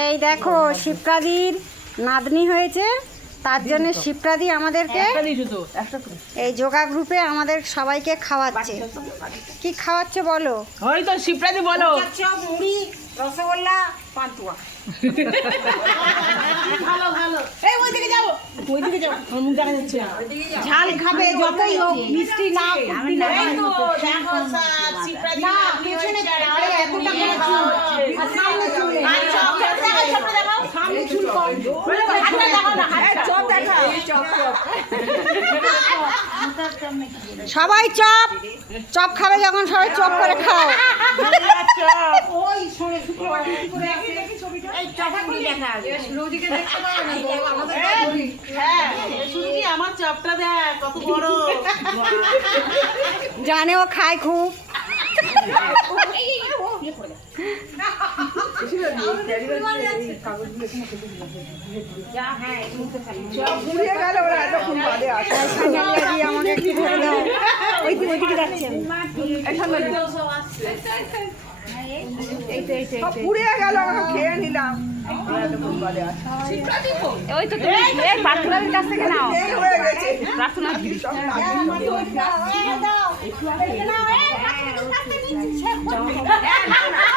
এই দেখো শিবকাদির নাতনি হয়েছে, তার জন্য শিবকাদি আমাদেরকে এই যোগা গ্রুপে আমাদের সবাইকে খাওয়াচ্ছে। কি খাওয়াচ্ছে বলো? ওই তো শিবরাজি বলো। মুড়ি, রসগোল্লা, পান্তুয়া। ভালো ভালো। এই ওইদিকে যাও, ওইদিকে যাও, আমার মুখ দেখা যাচ্ছে না। ঝাল খাবে যতই হোক, মিষ্টি না ফুটি না। এই তো দেখো স্যার শিবরাজি না পেছনে আরে এতটা করে চুল আর সামনে চুল নেই। সামনে চুল কম। হাতটা দেখো না, হাতটা চপ দেখা। সবাই চপ চপ খাবে, যখন সবাই চপ করে খাও। ওই শোনে শুক্রবার করে দেখি ছবিটা। এই চপ মুড়ি দেখা আছে। সুরজিকে দেখতে পারো না তো আমাদের বাড়ি। হ্যাঁ শুধু কি আমার চপটা দেখ কত বড়। জানে ও খায় খুব। আমাকে একটু ধরে দাও। ওইদিকে যাচ্ছেন। পুড়িয়ে গেল, খেয়ে নিলাম। ওই তো তুমি এই বাথরুমের কাছ থেকে নাও। হয়ে গেছে। বাথরুমের